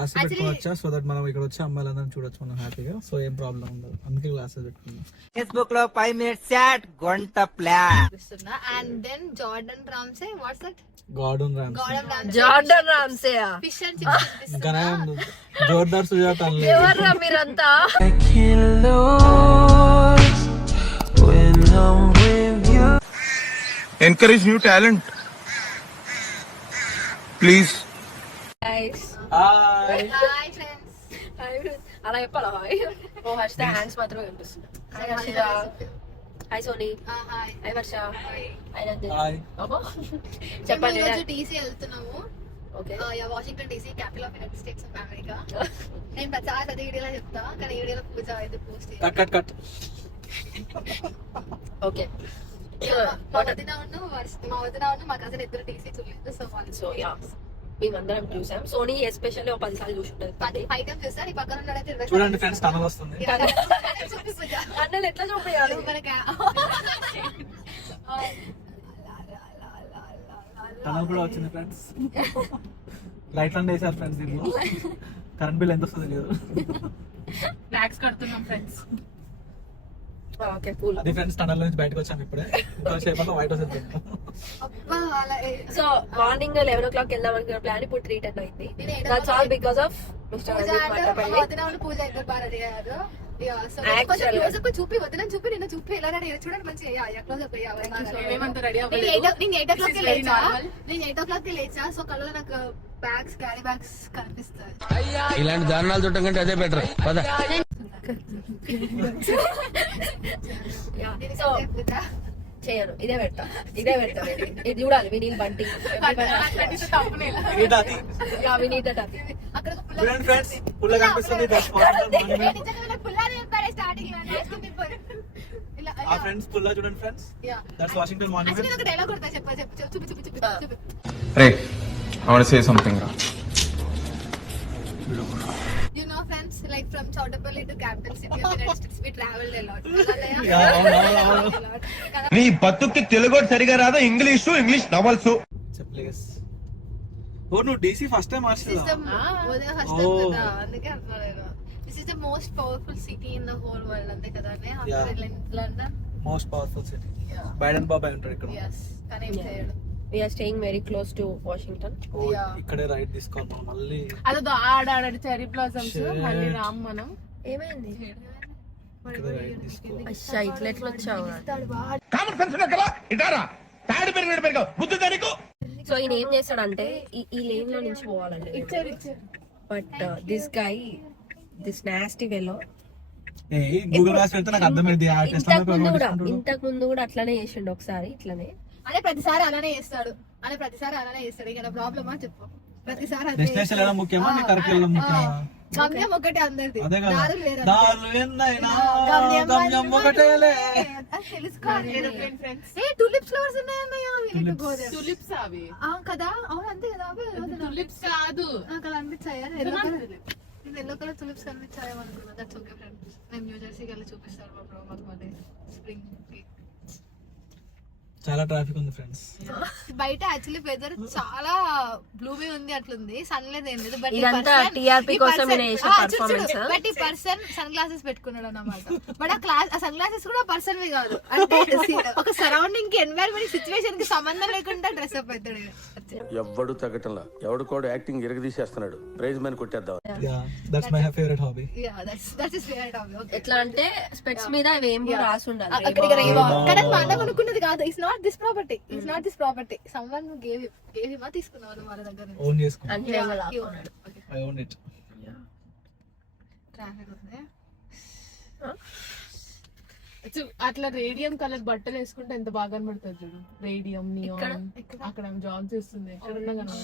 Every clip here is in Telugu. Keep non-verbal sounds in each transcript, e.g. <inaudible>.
గ్లాసెస్ Actually- పెట్టుకుని వచ్చా సో దట్ మనం ఇక్కడ వచ్చి అమ్మాయిలందరం చూడొచ్చు మనం హ్యాపీగా. సో ఏం ప్రాబ్లం ఉండదు. అందుకే గ్లాసెస్ పెట్టుకున్నాం. ఫేస్బుక్లో ఫైవ్ మినిట్స్ చాట్ గంట plan and then Jordan Ramsay what's that Gordon Ramsay. Jordan Ramsay. Fish and chips ఇంకా జోర్దార్ సుజాత ఎవర్రా మీరంతా? Encourage new talent. Please. Hi hi friends అలా చెప్పాలా? హాయ్. ఓ హర్షిత హ్యాండ్స్ మాత్రమే కనిపిస్తుంది. Hi Harshita hi Soni hi Varsha hi Nandini hi అబ్బో. చెప్పండి ఈరోజు డీసీ వెళ్తున్నాము. ఓకే ఆ, yeah, Washington DC capital of United States of America నేను ప్రతిసారి ప్రతి వీడియోలో చెప్తా కానీ ఈ వీడియోలో పూజ అయితే post cut cut cut okay మా వదిన ఉన్న వర్ష- మా వదిన ఉన్న మా కజిన్ ఇద్దరు డీసీ చూడలేదు సో వాళ్ళు సో యా మేమందరం చూసాం. సోనీ ఎస్పెషల్లీ ఒక పది సార్లు చూసుంటది చూడండి ఫ్రెండ్స్ వస్తుంది. అన్నలు ఎట్లా చూపించాలి టనల్ కూడా వచ్చింది ఫ్రెండ్స్. లైట్ అండ్ వేసారు ఫ్రెండ్స్ దీంట్లో కరెంట్ బిల్ ఎంత వస్తుంది తెలియదు. ట్యాక్స్ కడుతున్నాం ఫ్రెండ్స్ ఓకే కూల్ అది ఫ్రెండ్స్ టనల్ నుంచి బయటకు ఇప్పుడే. ఇంకో సేపట్లో వైట్ ఏ- so morning eleven o'clock వెళ్దాం అనుకున్న ప్లాన్ ఇప్పుడు త్రీ టెన్ అయింది. That's all because of mister Pooja ఇద్దరు బాగా రెడీ అయ్యారు చూపి వదిన చూపి నిన్న చూపి ఎలా రెడీ చూడండి నేను ఎయిట్ ఓ క్లాక్ లేచా. normal. నేను ఎయిట్ ఓ క్లాక్ లేచా. సో కళ్ళలో నాకు బ్యాగ్స్ క్యారీ బ్యాగ్స్ కనిపిస్తాయి. ఇలాంటి దారుణాలు చూడటం కంటే అదే బెటర్ సో చేయను ఇదే పెడతా ఇదే పెడతా ఇది చూడాలి వినీల్ బంటి చూడండి ఆ ఫ్రెండ్స్ పుల్ల చూడండి ఫ్రెండ్స్ దట్స్ వాషింగ్టన్ మాన్యుమెంట్ ఒక డైలాగ్ కొడతా చెప్పు చెప్పు చూపి చూపి చూపి చూపి రే i want to say రా. You know, friends, like from <laughs> నీ బతుక్కి తెలుగు సరిగా రాదు? English English novels. నువ్వు డిసి ఫస్ట్ టైం మార్చిందా అందుకే అర్థమయ్యా most powerful city in the whole world అంతే కదా most powerful we're staying very close to Washington. ఇక్కడే రైట్ తీసుకోవాలి మళ్ళీ అదో ఆడ ఆడ చెరీ బ్లాసమ్స్. మళ్ళీ రామ్ మనం. ఏమైంది? అచ్చా ఇట్లా ఎట్లా వచ్చావు? కామన్ సెన్స్ కదా? ఇటారా? తాడి పెరిగినట్టు పెరిగావు బుద్ధి దానికి సో ఈయన ఏం చేస్తాడంటే ఈ ఈ లేన్లో నుంచి పోవాలండి. But this guy this nasty fellow Google నాకు అర్థమైంది. ఇంతకు ముందు కూడా ఇంతకు ముందు కూడా అట్లానే చేసిండు ఒకసారి ఇట్లానే. అదే ప్రతిసారి అలానే చేస్తాడు. అదే ప్రతిసారి అలానే చేస్తాడు. ఇక ప్రాబ్లమా చెప్పు. ప్రతిసారి అదే ముఖ్యమా? గమ్యం ఒకటే అందరిది. కదా. దారులు వేరే దారులు ఎన్నైనా? గమ్యం గమ్యం ఒకటేలే అది తెలుసుకోవాలి. ఏ టూలిప్స్ ఫ్లవర్స్ ఉన్నాయన్నయ్య? వీళ్ళకి గోదావరి టులిప్స్ అవి. ఆ, కదా? అవును అంతే కదా? అవే కదా. టులిప్స్ కాదు. నాకు అలా అనిపించాయా? ఎల్లో కలర్ నేను ఎల్లో కలర్ టులిప్స్ కనిపించాయో అనుకున్నా. దట్స్ ఓకే ఫ్రెండ్ నేను న్యూ జెర్సీకి వెళ్ళి చూపిస్తాను మా బ్రో మాకు మళ్ళీ స్ప్రింగ్ చాలా ట్రాఫిక్ ఉంది ఫ్రెండ్స్ బయట యాక్చువల్లీ వెదర్ చాలా బ్లూమీ ఉంది అట్లుంది. సన్ లేదు ఏం లేదు. బట్ ఇదంతా TRP కోసం చేసిన? బట్ ఈ పర్సన్ సన్ గ్లాసెస్ పెట్టుకున్నాడు అన్నమాట. బట్ ఆ క్లాస్ ఆ సన్ గ్లాసెస్ కూడా పర్సన్ కాదు. అంటే ఒక సరౌండింగ్కి ఎన్వైరన్మెంట్ సిచువేషన్కి సంబంధం లేకుండా డ్రెస్ అప్ అవుతాడు. ఎవ్వడు తగ్గటంలా. ఎవడు కూడా యాక్టింగ్ ఇరగదీసేస్తున్నాడు. Prize man కొట్టేద్దాం. Yeah that's my favourite hobby that's his favorite hobby. Okay. ఎట్లా అంటే స్పెట్స్ మీద ఇవి ఏం రాసి ఉండాలి. అక్కడ కానీ మా అన్న కొనుక్కున్నది కాదు. It's not this property it's not this property someone gave gave him తీసుకున్నావు వాళ్ళ దగ్గర నుంచి. ఓన్ చేసుకో అంటే. ఐ ఓన్ ఇట్ ట్రాఫిక్ ఉంది. చూ- అట్లా రేడియం కలర్ బట్టలు వేసుకుంటే ఎంత బాగా కనబడుతుంది చూడు. రేడియం నియాన్ అక్కడ జాబ్ చేస్తుంది. ఎక్కడున్నా కదా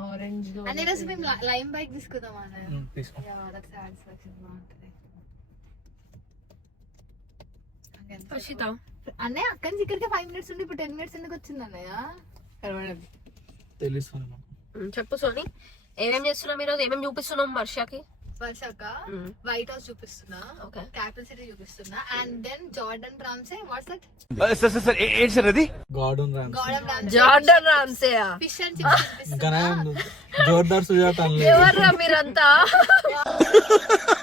ఆరెంజ్ అన్ని రోజు మేము లైమ్ బైక్ తీసుకుందాం అన్న తీసుకో. దట్ సాటిస్ఫాక్షన్ బాగుంటది హర్షిత అన్నయ్య అక్కడి నుంచి ఇక్కడికి ఫైవ్ మినిట్స్ ఉండి ఇప్పుడు టెన్ మినిట్స్ ఎందుకు వచ్చింది అన్నయ్య? తెలుసు మనకు ఉమ్, చెప్పు సోని. ఏమేం చేస్తున్నాం ఈరోజు? ఏమేం చూపిస్తున్నాం వర్షకి? వర్షాక. వైట్ హౌస్ చూపిస్తున్నా. క్యాపిటల్ సిటీ చూపిస్తున్నా. And then Jordan Ramsay what's that sir sir sir ఏంటి సార్ అది? Gordon Ramsay Jordan Ramsay fish and chips చూపిస్తున్నా. జోర్దార్ సుజాత ఎవర్రా మీరంతా? <laughs>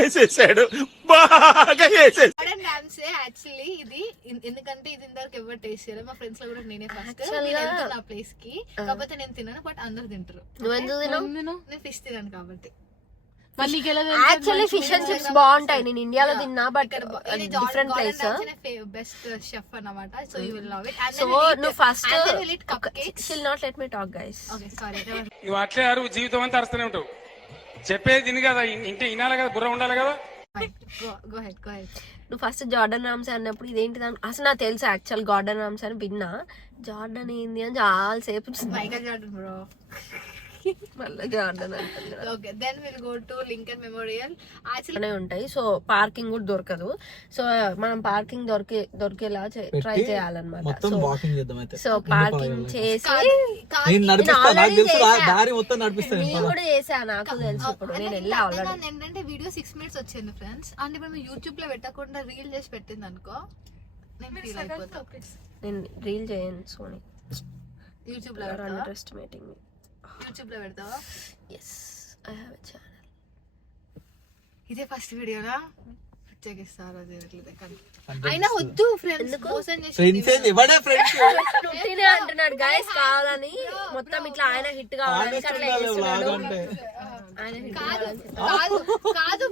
వేసేసాడు బాగా వేసేసాడు యాక్చువల్లీ ఇది ఎందుకంటే ఇది ఇంతవరకు ఎవరు టేస్ట్ చేయలేదు. మా ఫ్రెండ్స్లో కూడా నేనే ఫస్ట్ నా ప్లేస్కి కాకపోతే నేను తిన్నాను బట్ అందరు తింటారు. నేను ఫిష్ తిన్నాను కాబట్టి. మళ్ళీ యాక్చువల్లీ ఫిష్ అండ్ చిప్స్ బాగుంటాయి. నేను ఇండియాలో తిన్నా but different place best chef అన్నమాట. So you will love it so నువ్వు first shall not let me talk guys okay sorry నువ్వు అట్లే జీవితం అంతా అరుస్తూనే ఉంటావు. చెప్పేది తిని కదా ఇంటే వినాలి కదా బుర్ర ఉండాలి కదా. నువ్వు ఫస్ట్ జార్డన్ రామ్స్ అన్నప్పుడు ఇదేంటి దాని అసలు నాకు తెలుసు యాక్చువల్ గార్డెన్ రామ్స్ అని విన్నా. జార్డన్ ఏంది అని చాలా సేపు మైకల్ జార్డన్ బ్రో మళ్ళీ okay then will go to Lincoln memorial actually అనే ఉంటాయి. సో పార్కింగ్ కూడా దొరకదు. సో మనం పార్కింగ్ దొరికే దొరికేలా ట్రై చేయాలన్నమాట. మొత్తం సో వాకింగ్ చేద్దాం అయితే. సో కింద పార్కింగ్. చేసి నేను కూడా చేసా నాకు తెలుసు ఇప్పుడు. నేను వెళ్ళా ఆల్రెడీ ఏంటంటే వీడియో సిక్స్ మినిట్స్ వచ్చింది ఫ్రెండ్స్ అంటే ఇప్పుడు మేము యూట్యూబ్లో పెట్టకుండా రీల్ చేసి పెట్టింది అనుకో నేను ఫీల్ అయిపోతా. నేను రీల్ చేయను సోనీ యూట్యూబ్లో పెడతావా అండర్ ఎస్టిమేటింగ్ మీ యూట్యూబ్లో పెడతావా? Yes I have a channel ఇదే ఫస్ట్ వీడియోనా? చెక్కిస్తారు అయినా వద్దు ఫ్రెండ్స్ మోసం చేసి ఫ్రెండ్స్ ఏంది? ఎవడే ఫ్రెండ్స్ పుట్టినే అంటున్నాడు గైస్ కావాలని మొత్తం ఇట్లా ఆయన హిట్ కావాలని అట్లా చేస్తున్నాడు. ఆయన కాదు కాదు కాదు.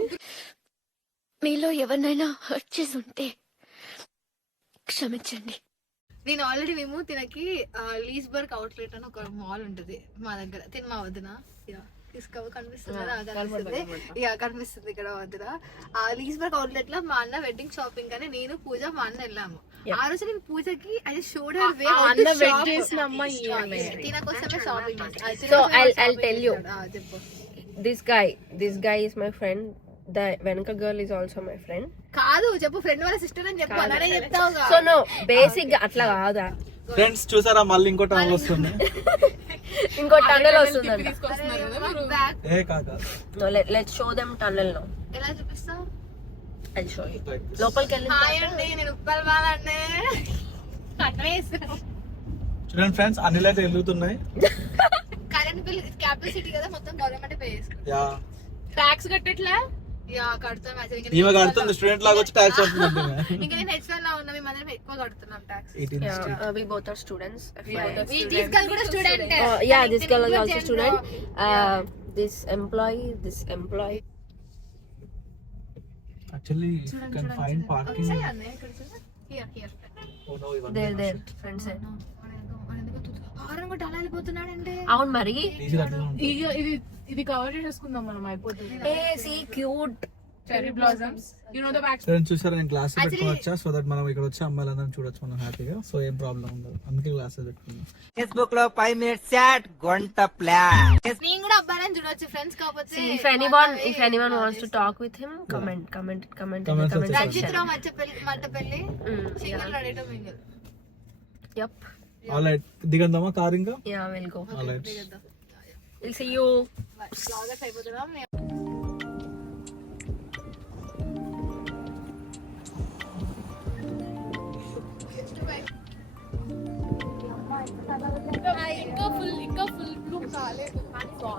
మీలో ఎవరినైనా హర్ట్ చేసి ఉంటే క్షమించండి. నేను ఆల్రెడీ మేము తినకి లీస్బర్గ్ అవుట్లెట్ అని ఒక మాల్ ఉంటది మా దగ్గర. తిన మా వదిన. కనిపిస్తుంది? ఇక కనిపిస్తుంది. ఇక్కడ మా వదిన. ఆ లీస్బర్గ్ అవుట్లెట్లో మా అన్న వెడ్డింగ్ షాపింగ్ అని నేను పూజ మా అన్న వెళ్ళాము. ఆ రోజు నేను పూజకి అది షోడ్ వే అన్న వెయిట్ చేసిన అమ్మాయి తిన కోసమే షాపింగ్. చెప్పు. This guy this guy is my friend the వెనక girl is also my friend. కాదు చెప్పు ఫ్రెండ్ వాళ్ళ సిస్టర్ అని చెప్పు అలానే చెప్తావుగా. సో నో బేసిక్గా అట్లా కాదా? ఫ్రెండ్స్ చూసారా? మళ్ళీ ఇంకో టైం వస్తుంది. <laughs> ఇంకో టన్నెల్ వస్తుందంట. Back a let show them tunnel no ఎలా చూపిస్తావు? అది షో లోపలికి వెళ్ళి హాయ్ అండి నేను ఉప్పల్ చూడండి ఫ్రెండ్స్ అన్ని లైట్లు వెలుగుతున్నాయి. కరెంట్ బిల్ క్యాపిటల్ సిటీ కదా మొత్తం గవర్నమెంట్ పే ట్యాక్స్ కట్టట్లే? ఈమె కడుతుంది స్టూడెంట్ లాగా వచ్చి ట్యాక్స్ కడుతుంది ఇంకా నేను హెచ్ఎల్ లా ఉన్నా మేము అందరం ఎక్కువ కడుతున్నాం tax we both are students this girl కూడా student yeah this girl is also student this employee this employee actually you can find parking here here oh no even there there friends హారం కూడా అలా వెళ్ళిపోతున్నాడంటే. అవును మరి. ఇక ఇది ఇది కవర్ చేసేసుకుందాం మనం అయిపోతుంది. ఏ C cute. Cherry blossoms you know the back friends చూసారా నేను గ్లాస్ పెట్టుకోవచ్చా? సో దట్ మనం ఇక్కడ వచ్చి అమ్మాయిలందరం చూడొచ్చు మనం హ్యాపీగా. సో ఏం ప్రాబ్లం ఉండదు. అందుకే గ్లాసెస్ పెట్టుకున్నాం ఫేస్బుక్లో మినిట్స్ చాట్ గంట ప్లాన్ నేను కూడా చూడొచ్చు ఫ్రెండ్స్ కాకపోతే. Ranjith Rao single ready to mingle all right దిగందామా car ఇంకా yeah we'll go. All right we'll see you. Bloggers అయిపోతున్నాం ఇంకా ఫుల్ ఇంకా ఫుల్ బ్లూ కాలేదు అట్లా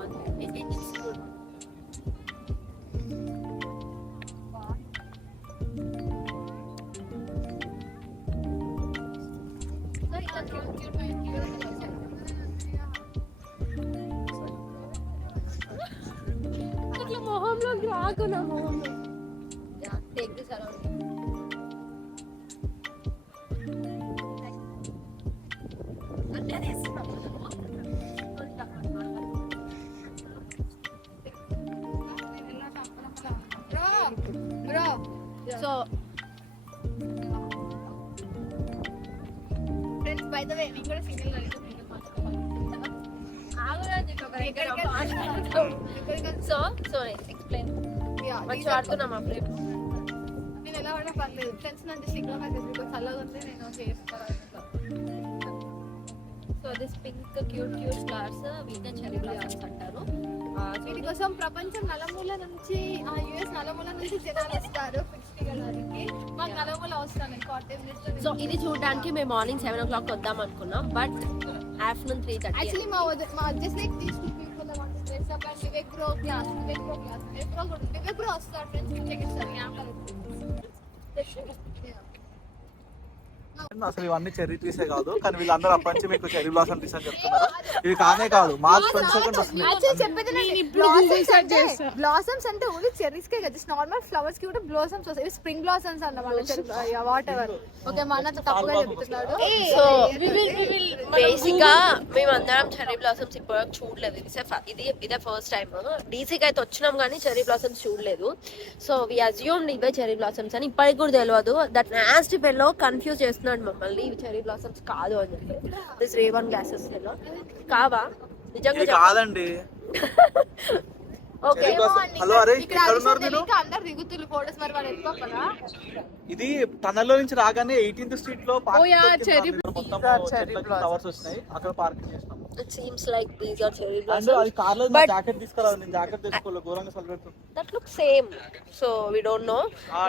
ఫ్రెండ్స్ బై ద వే నేను కూడా సింగిల్ మా ఫ్రెండ్ నేను ఎలా పర్లేదు. ఫ్రెండ్స్ మెసేజ్ చల్లగా ఉంది నేను చేస్తాను. So so this pink cute cute flowers వీటిని చెరీ బ్లాసమ్స్ అంటారు. ఆ, so వీటి కోసం ప్రపంచం నలుమూల నుంచి ఆ యుఎస్ నలుమూల నుంచి జనాలు వస్తారు. పిక్స్ దిగడానికి మాకు నలుమూల అవసరం కాటన్ సో ఇది చూడడానికి మేము మార్నింగ్ సెవెన్ ఓ క్లాక్ వద్దాం అనుకున్నాం but afternoon three thirty actually మా వద- మా just like these two people want to dress up and Vivek bro class Vivek bro class Vivek bro కూడా వివేక్ బ్రో వస్తారు ఫ్రెండ్స్ చెక్ ఇట్ సార్ అసలు ఇవన్నీ చెర్రీ ట్రీసే కాదు కానీ వీళ్ళందరూ అప్పటి నుంచి మీకు చెర్రీ బ్లాసమ్ ట్రీస్ అని చెప్తున్నారు. ఇవి కానే కాదు మార్చ్ ట్వంటీ సెకండ్ వస్తుంది. బ్లాసమ్స్ అంటే ఓన్లీ చెర్రీస్ కే కదా నార్మల్ ఫ్లవర్స్కి కూడా బ్లాసమ్స్ వస్తాయి. ఇవి స్ప్రింగ్ బ్లాసమ్స్ అన్నమాట వాట్ ఎవర్ ఓకే మా అన్న తప్పుగా చెప్తున్నాడు. సో బేసిక్గా మేము అందరం చెర్రీ బ్లాసమ్స్ ఇప్పుడు చూడలేదు. ఇది సే- ఇది ఇదే ఫస్ట్ టైం డీసీకి అయితే వచ్చినాం కానీ చెర్రీ బ్లాసమ్స్ చూడలేదు. సో వి అజ్యూమ్డ్ ఇవే చెర్రీ బ్లాసమ్స్ అని. ఇప్పటికి కూడా తెలియదు దట్ నాస్ట్ పెల్లో కన్ఫ్యూజ్ చేస్తున్నాడు. మమ్మల్ని ఇవి చెర్రీ బ్లాసమ్స్ కాదు అని చెప్పి. దిస్ రేవన్ గ్లాసెస్ కావా? నిజంగా కాదండి. <laughs> హలో అరే అందరు దిగుతులు ఫోటోస్ మరి వాళ్ళు ఇది టనల్లో నుంచి రాగానే ఎయిటీన్త్ స్ట్రీట్లో టవర్స్ వచ్చినాయి అక్కడ పార్కింగ్ చేసినాం. It seems like these are cherry and అది బ్లాసమ్స్ కార్లో But- జాకెట్ తీసుకురావాలి నేను జాకెట్ తెచ్చుకోలేదు ఘోరంగా సల్పెడుతుంది that look same so we don't know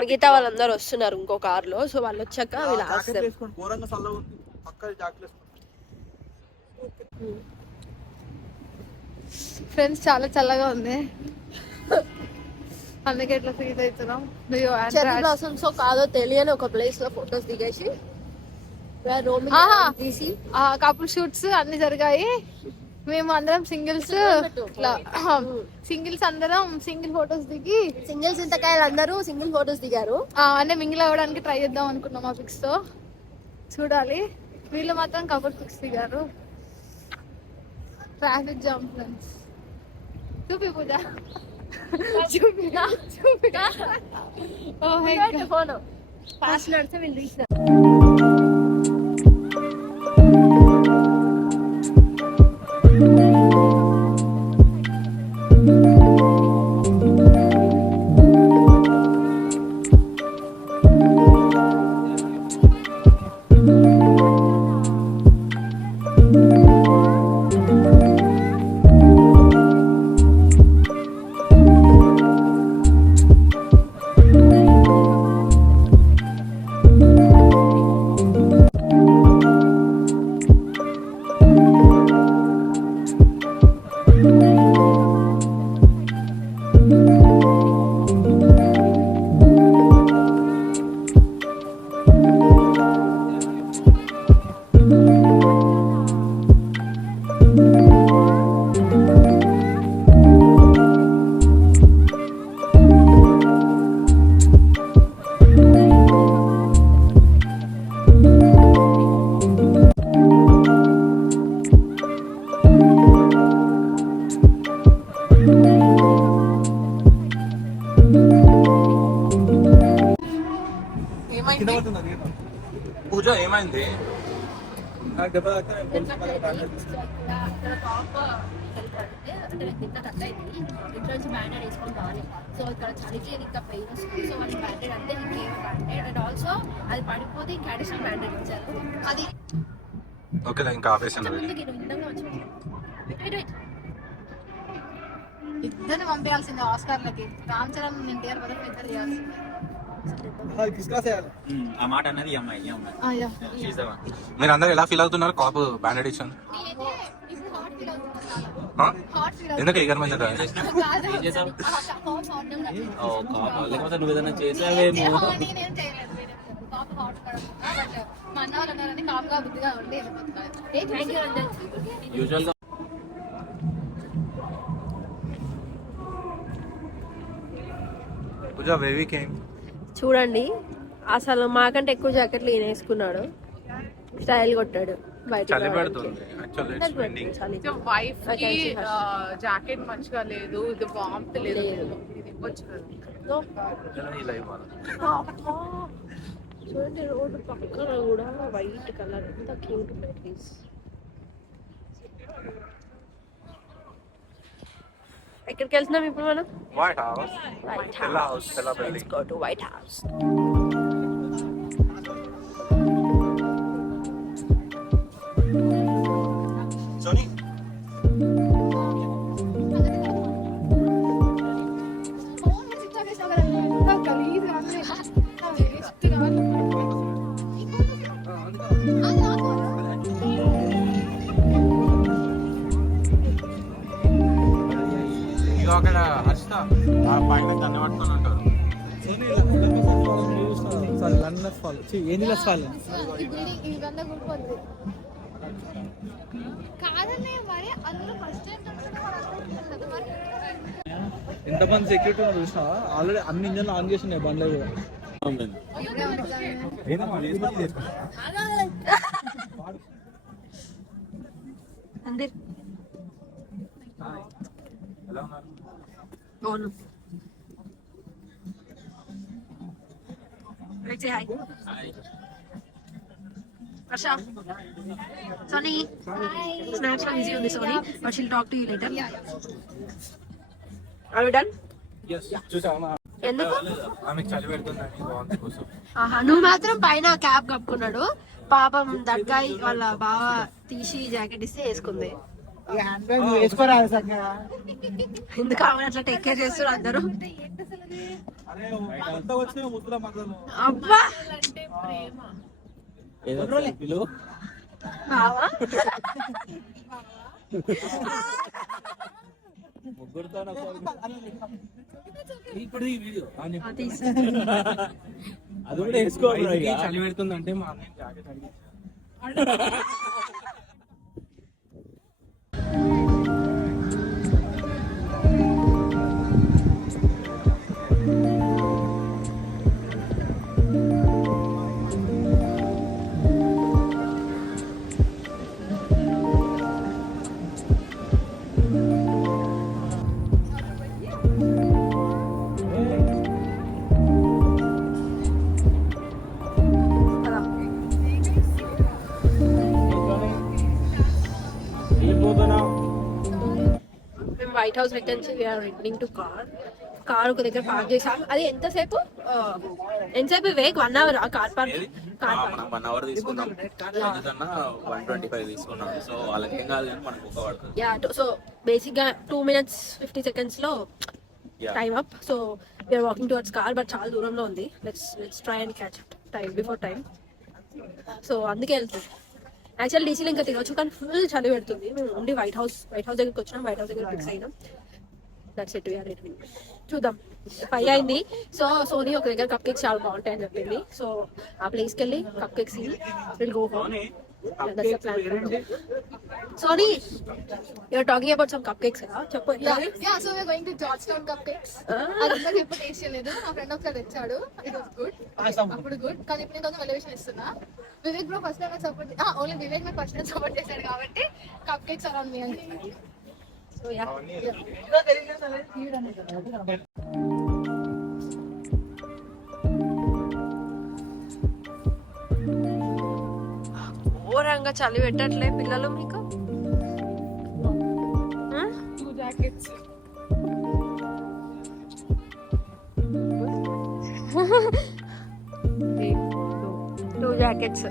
మిగతా వాళ్ళందరూ వస్తున్నారు ఇంకో కార్లో సో వాళ్ళు వచ్చాక వీళ్ళు జాకెట్ ఆస్తారు ఘోరంగా ఉంది. పక్క జాకెట్ వేసుకోండి ఫ్రెండ్స్ చాలా చల్లగా ఉంది. అందుకే ఇట్లా ఫీల్ అవుతున్నాం. చెర్రీ బ్లాసమ్స్ కాదో తెలియని ఒక ప్లేస్లో ఫొటోస్ దిగేసి కపుల్ షూట్స్ అన్ని జరిగాయి. మేము అందరం సింగిల్స్ ఇట్లా సింగిల్స్ అందరం సింగిల్ ఫొటోస్ దిగి సింగిల్ సింతకాయలు అందరూ సింగిల్ ఫొటోస్ దిగారు. ఆ, అంటే మింగిల్ అవ్వడానికి ట్రై చేద్దాం అనుకున్నాం ఆ పిక్స్తో. చూడాలి. వీళ్ళు మాత్రం కపుల్ పిక్స్ దిగారు. ట్రాఫిక్ జామ్ ఫ్రెండ్స్ చూపి పూజ చూపిగా చూపిగా oh my god phone fast నడితే వీళ్ళు దెబ్బ తాకితే నేను వాళ్ళకి అంటే నాకు ఇంట్లో నుంచి బ్యాండెడ్ వేసుకొని బాగానే సో ఇక్కడ చలికి ఇంకా పెయిన్ వస్తుంది సో వాళ్ళు బ్యాండెడ్ అంటే ఇంకేం బ్యాండెడ్ అండ్ ఆల్సో అది పడిపోతే ఇంకా అడిషనల్ బ్యాండెడ్ ఇచ్చారు అది ఓకే ఇంకా ఆపేసాను. ఇద్దరిని పంపించాల్సింది ఆస్కార్లకి. రామ్ చరణ్ ఎన్టీఆర్ వరకు ఇద్దరు చేయాల్సింది. ఆ మాట అన్నది ఈ అమ్మాయి ఈ అమ్మాయి ఆ, యా. She's the one. మీరు అందరు ఎలా ఫీల్ అవుతున్నారు కాపు బ్యాండెడ్ ఇచ్చాను ఇప్పుడు హాట్ ఫీల్ అవుతుంది ఆ? హాట్ ఫీల్ ఎందుకు ఎగర్ మీద ఏం చేసావు ఓ కాపా లేకపోతే నువ్వు ఏదైనా చేసావేమో నేనేం చేయలేదు నేనేం పాప హాట్ బట్ మా అన్న వాళ్ళు ఉన్నారని కాపుగా బుద్ధిగా ఉండి వెళ్ళిపోతున్నారు యూజువల్గా పూజ వేవి కేమ్ చూడండి. అసలు మాకంటే ఎక్కువ జాకెట్లు ఈయన వేసుకున్నాడు. స్టైల్ కొట్టాడు బయట చలి పెడుతుంది. యాక్చువల్లీ ఇట్స్ వెండింగ్ వైఫ్కి. జాకెట్ మంచిగా లేదు ఇది వామ్త్ లేదు. చూడండి రోడ్డు పక్కన కూడా వైట్ కలర్ ఎంత క్యూట్ ప్లీజ్ ఎక్కడికి వెళ్తున్నాం ఇప్పుడు మనం వైట్ హౌస్ వైట్ తెల్ల హౌస్ తెల్ల building go to white house ఇదో అక్కడ హర్షిత. ఆ పైన దాన్ని పట్టుకొని ఉంటారు. ఎంతమంది సెక్యూరిటీ ఉన్నారు చూసినా ఆల్రెడీ అన్ని ఇంజన్లు ఆన్ చేసి ఉన్నాయి బండ్లు కూడా అందరు. ఎలా ఉన్నారు? అవును. నువ్వు మాత్రం పైన క్యాప్ కప్పుకున్నాడు. పాపం దగ్గ వాళ్ళ బాగా తీసి జాకెట్ ఇస్తే వేసుకుంది. ఎందుకు ఆమె అట్లా టేక్ కేర్ చేస్తారు అందరూ? అబ్బా! ఇప్పుడు ఈ వీడియో? తీసి అది కూడా వేసుకోవాలి చలి పెడుతుందంటే మా అన్నయ్య జాకెట్ <laughs> 嗯 వైట్ హౌస్ దగ్గర నుంచి we're returning to car car ఒక దగ్గర పార్క్ చేసాం అది ఎంతసేపు? ఎంతసేపు వివేక్ వన్ అవర్ ఆ కార్ పార్క్ కార్ పార్క్ మనం వన్ అవర్ తీసుకున్నాం. ఎందుకన్నా వన్ ట్వంటీ ఫైవ్ తీసుకున్నాం. సో వాళ్ళకి ఏం కాదు కానీ మనకు ఒక పడుతుంది యా సో బేసిక్గా టూ మినిట్స్ ఫిఫ్టీ సెకండ్స్లో Yeah. Time up so we're walking towards car but చాలా దూరంలో ఉంది. Let's let's try and catch time before time so అందుకే వెళ్తుంది యాక్చువల్ డీసీలో ఇంకా తిరగచ్చు కానీ ఫుల్ చలి పెడుతుంది. మేము ఉండి వైట్ హౌస్ వైట్ హౌస్ దగ్గరికి వచ్చినాం వైట్ హౌస్ దగ్గర ఫిక్స్ అయినాం. దట్స్ ఇట్ వీఆర్ చూద్దాం. ఫైవ్ అయింది. సో సోనీ ఒక దగ్గర కప్ కేక్స్ చాలా బాగుంటాయి అని చెప్పింది. సో ఆ ప్లేస్కి వెళ్ళి cupcakes will go home Soni you're talking about some cupcakes చెప్పు. Yeah so we going to Georgetown cupcakes అదంతా ఎప్పుడు టేస్ట్ చేయలేదు. నా ఫ్రెండ్ ఒకసారి తెచ్చాడు. ఇట్ వాస్ గుడ్ అప్పుడు గుడ్ కానీ ఇప్పుడు నేను కొంచెం ఎలివేషన్ ఇస్తున్నా. Vivek bro first time support only Vivek నాకు ఫస్ట్ టైం సపోర్ట్ చేశాడు కాబట్టి కప్ కేక్స్ అరౌండ్ మీ అని సో యా ఘోరంగా చలి పెట్టట్లే పిల్లలు మీకు? Two jackets two jackets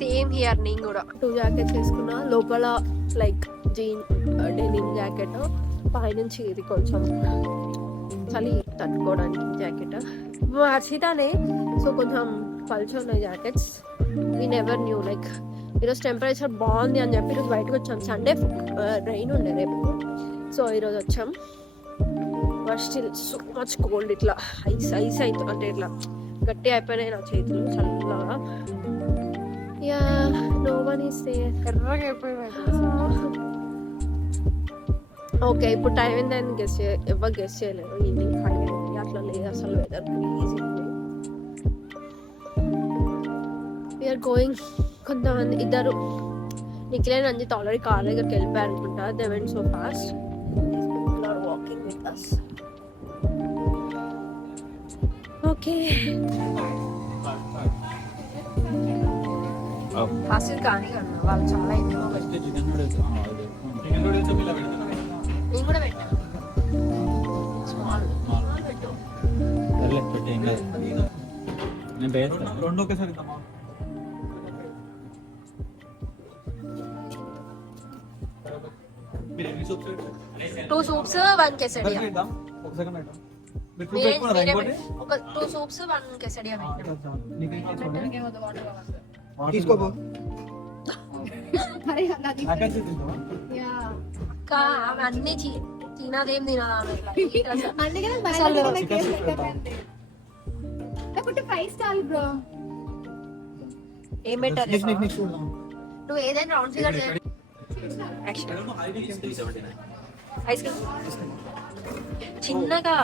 same here నేను కూడా. టూ జాకెట్స్ వేసుకున్నా. లోపల లైక్ జీన్ డెనిమ్ జాకెట్ పైనుంచి ఇది కొంచెం చలి తట్టుకోవడానికి జాకెట్ హర్షితానే సో కొంచెం పల్చు ఉన్నాయి jackets we never knew like ఈరోజు టెంపరేచర్ బాగుంది అని చెప్పి ఈరోజు బయటకు వచ్చాం సండే రైన్ ఉండే రేపు సో ఈరోజు వచ్చాం. But still so much cold ఇట్లా. ఐస్ ఐస్ అవుతుంది అంటే ఇట్లా గట్టి అయిపోయినాయి నా చేతులు చల్లగా. యా నో వన్ ఈస్ ఎర్రగా అయిపోయి ఓకే ఇప్పుడు టైం ఏందని గెస్ ఎవరు గెస్ చేయలేరు. ఈవినింగ్ ఫైవ్ అయింది అట్లా లేదు. అసలు వెదర్ ఈజీ వీఆర్ గోయింగ్ కొంతమంది ఇద్దరు నిఖిలే రంజిత్ ఆల్రెడీ కార్ దగ్గరికి వెళ్ళిపోయారు అనుకుంటా they went so fast are walking with us okay fast కానీ వాళ్ళు చాలా ఎక్కువ నేను కూడా పెట్టాను నేను రెండు ఒకేసారి టూ సూప్స్ వన్ కెసడియా ఇద్దాం ఒక సెకండ్ ఇద్దాం మీరు టూ మీరే పెట్టుకున్నారా మీరే ఇంకోటి పెట్టు. ఒక టూ సూప్స్ వన్ కెసడియా పెట్టినా తీసుకోబో అరే నాది నాకైతే తింటావా యా కా ఆమె అన్ని చీ తినదేం తినదా అందుకనే అసలు లేకపోతే ఫైవ్ స్టార్ బ్రో ఏం పెట్టారు నెక్స్ట్ నెక్స్ట్ నెక్స్ట్ చూద్దాం నువ్వు ఏదైనా రౌండ్ ఫిగర్ చేయండి ఐస్ క్రీమ్ చిన్నగా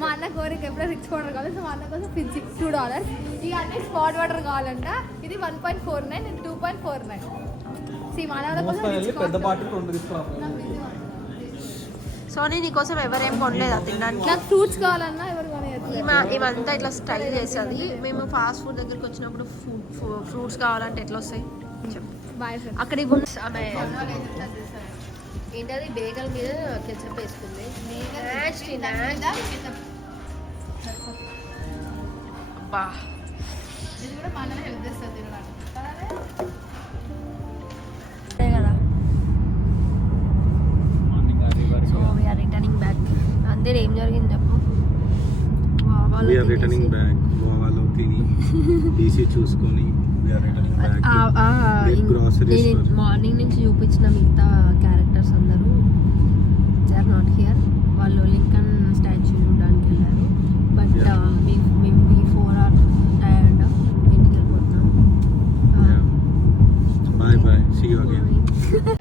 మా అన్న కోరిక ఎప్పుడో రిచ్ పౌడర్ కావాలి? సో మా అన్న కోసం ఫిజిక్స్ టూ డాలర్స్ ఈ అన్న స్పాట్ వాటర్ కావాలంట. ఇది one point four nine two point four nine C మా నాన్న కోసం పెద్ద. బాటిల్ రెండు తీసుకురావాలి. సోనీ నీకోసం ఎవరేం కొనలేదా తినడానికి. నాకు ఫ్రూట్స్ కావాలన్నా ఎవరు ఈమె ఇవంతా ఇట్లా స్టైల్ చేస్తుంది మేము ఫాస్ట్ ఫుడ్ దగ్గరికి వచ్చినప్పుడు ఫ్రూట్స్ కావాలంటే ఎట్లా వస్తాయి? అక్కడ ఆమె ఏంటది? బేగల్ మీద కెచప్ వేసుకుంది. అబ్బా. ఇది కూడా హెల్ప్ చేస్తుంది. దగ్గర ఏం జరిగింది చెప్పు? రిటర్నింగ్ బ్యాక్ గోవాలో తిని తీసి మార్నింగ్ నుంచి చూపించిన మిగతా క్యారెక్టర్స్ అందరూ దే ఆర్ నాట్ హియర్ వాళ్ళు లింకన్ స్టాచ్యూ చూడడానికి వెళ్ళారు. బట్ uh, మేము బీ ఫోర్ ఆర్ టైర్డ్ ఇంటికి వెళ్ళిపోతున్నాం. <laughs>